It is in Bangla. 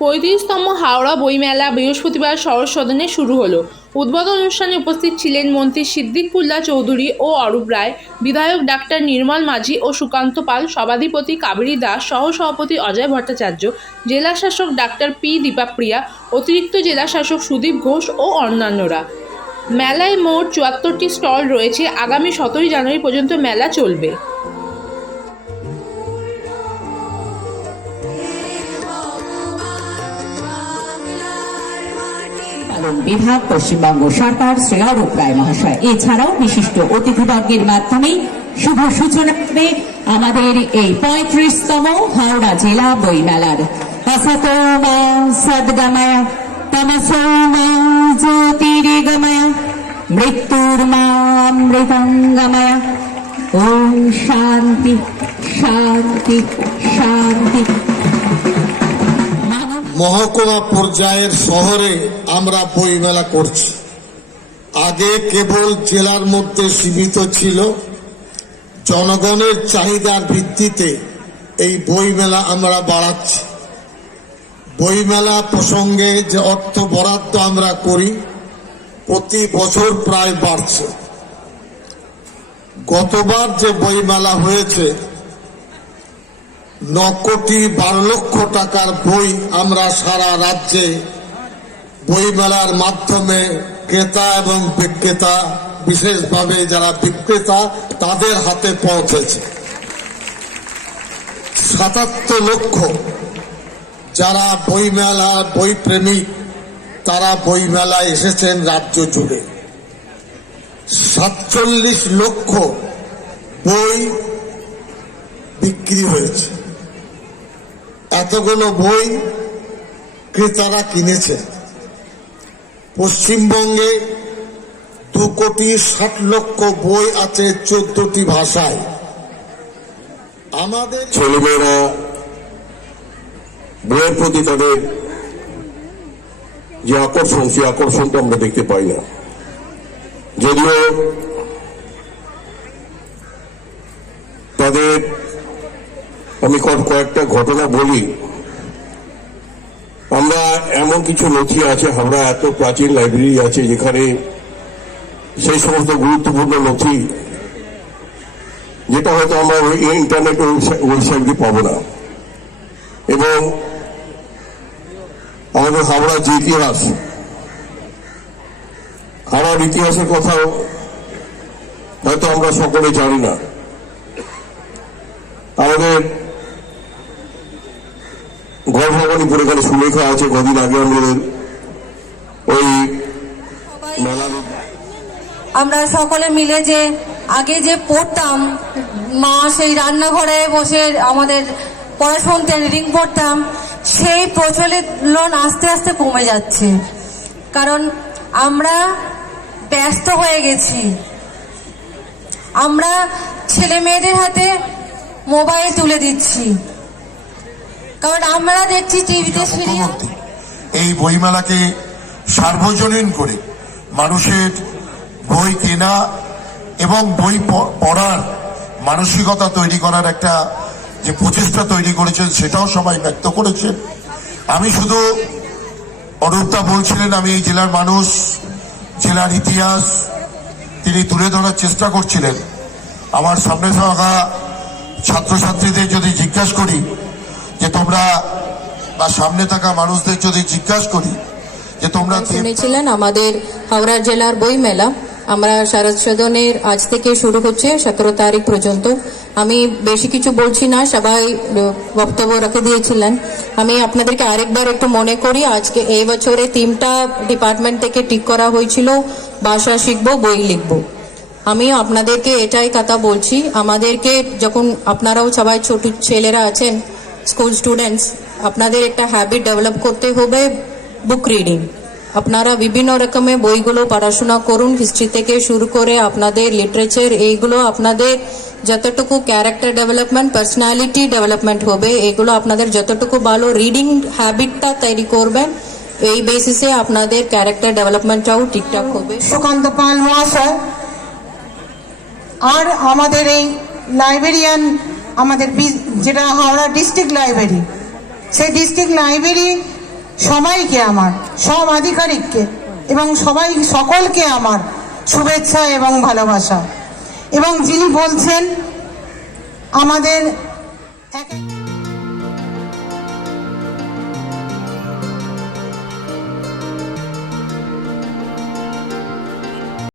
পঁয়ত্রিশতম হাওড়া বইমেলা বৃহস্পতিবার শরৎ সদনে শুরু হলো। উদ্বোধন অনুষ্ঠানে উপস্থিত ছিলেন মন্ত্রী সিদ্দিকুল্লাহ চৌধুরী ও অরূপ রায়, বিধায়ক ডাক্তার নির্মল মাঝি ও সুকান্ত পাল, সভাধিপতি কাবেরী দাস সহ সভাপতি অজয় ভট্টাচার্য, জেলা শাসক ডাক্তার পি দীপাপ্রিয়া, অতিরিক্ত জেলা শাসক সুদীপ ঘোষ ও অন্যান্যরা। মেলায় মোট চুয়াত্তরটি স্টল রয়েছে। আগামী সতেরোই জানুয়ারি পর্যন্ত মেলা চলবে। পালন বিভাগ, পশ্চিমবঙ্গ সরকার শ্রী অরূপ রায় মহাশয়। এছাড়াও বিশিষ্ট অতিথিবর্গের মাধ্যমে শুভ সূচনা আমাদের এই পঁয়ত্রিশতম হাওড়া জেলা বইমেলার সদ্গময় মৃত্যুর মা মৃতঙ্গময় ওম শান্তি শান্তি শান্তি। মহকুমা পর্যায়ের শহরে আমরা বইমেলা করছি। আগে কেবল জেলার মধ্যে সীমিত ছিল। জনগণের চাহিদার ভিত্তিতে এই বইমেলা আমরা বাড়াচ্ছি। বইমেলা প্রসঙ্গে যে অর্থ বরাদ্দ আমরা করি, প্রতি বছর প্রায় বাড়ছে। গতবার যে বইমেলা হয়েছে ন কোটি বারো লক্ষ টাকার বই আমরা সারা রাজ্যে বইমেলার মাধ্যমে ক্রেতা এবং বিক্রেতা, বিশেষভাবে যারা বিক্রেতা, তাদের হাতে পৌঁছেছে। সাতাত্তর লক্ষ যারা বইমেলা বই প্রেমিক তারা বইমেলায় এসেছেন রাজ্য জুড়ে। সাতচল্লিশ লক্ষ বই বিক্রি হয়েছে। এতগুলো বই ক্রেতারা কিনেছে। পশ্চিমবঙ্গে দু কোটি ষাট লক্ষ বই আছে চোদ্দটি ভাষায়। আমাদের ছেলেমেয়েরা বইয়ের প্রতি তাদের যে আকর্ষণ, সেই আকর্ষণটা আমরা দেখতে পাই না। যদিও তাদের আমি কয়েকটা ঘটনা বলি। আমরা এমন কিছু নথি আছে, হাওড়া এত প্রাচীন লাইব্রেরি আছে যেখানে সেই সমস্ত গুরুত্বপূর্ণ নথি, যেটা হয়তো আমরা ইন্টারনেট ওয়েবসাইট পাবো না। এবং আমাদের হাওড়ার যে ইতিহাস, হাওড়ার ইতিহাসের কথাও হয়তো আমরা সকলে জানি না। আমাদের গর্ভবাণীপুর এখানে সুলেখা আছে, কদিন আগে আমাদের ওই আমরা সকলে মিলে যে আগে যে পড়তাম, মা সেই রান্নাঘরে বসে আমাদের পড়া শুনতেন রিডিং পড়তাম, সেই প্রচলন আস্তে আস্তে কমে যাচ্ছে। কারণ আমরা ব্যস্ত হয়ে গেছি। আমরা ছেলে মেয়েদের হাতে মোবাইল তুলে দিচ্ছি। কারণ আমরা দেখছি টিভিতে সিরিয়াল। এই বইমেলাকে সার্বজনীন করে মানুষের বই কেনা এবং বই পড়ার মানসিকতা তৈরি করার একটা যে প্রচেষ্টা তৈরি করেছেন সেটাও সবাই ব্যক্ত করেছেন। আমি শুধু অরূপদা বলছিলেন আমি এই জেলার মানুষ জেলার ইতিহাস তিনি তুলে ধরার চেষ্টা করছিলেন। আমার সামনে থাকা ছাত্রছাত্রীদের যদি জিজ্ঞাসা করি যে তোমরা বা সামনে থাকা মানুষদের যদি জিজ্ঞাসা করি যে তোমরা শুনেছিলেন আমাদের হাওড়া জেলার বই মেলা আমরা শারদ সদনের আজ থেকে শুরু হচ্ছে সতেরো তারিখ পর্যন্ত। আমি বেশি কিছু বলছি না সবাই বক্তব্য রেখে দিয়েছিলেন। আমি আপনাদেরকে আরেকবার একটু মনে করি আজকে এই বছরে তিনটা ডিপার্টমেন্ট থেকে ঠিক করা হয়েছিল ভাষা শিখব বই লিখব। আমি আপনাদেরকে এটাই কথা বলছি আমাদেরকে যখন আপনারাও সবাই ছোট ছেলেরা আছেন স্কুল স্টুডেন্টস, আপনাদের একটা হ্যাবিট ডেভেলপ করতে হবে বুক রিডিং আপনারা বিভিন্ন রকমের বইগুলো পড়াশোনা করুন হিস্ট্রি থেকে শুরু করে আপনাদের লিটারেচার এইগুলো আপনাদের যতটুকু ক্যারেক্টার ডেভেলপমেন্ট পার্সোনালিটি ডেভেলপমেন্ট হবে, এগুলো আপনাদের যতটুকু ভালো রিডিং হ্যাবিটটা তৈরি করবেন, এই বেসিসে আপনাদের ক্যারেক্টার ডেভেলপমেন্টটাও ঠিকঠাক হবে। সুকান্ত পাল মহাশয়, আর আমাদের এই লাইব্রেরিয়ান আমাদের যেটা হাওড়া ডিস্ট্রিক্ট লাইব্রেরি সেই ডিস্ট্রিক্ট লাইব্রেরি সবাইকে আমার, সব আধিকারিককে এবং সবাই, সকলকে আমার শুভেচ্ছা এবং ভালোবাসা। এবং যিনি বলছেন, আমাদের এক এক-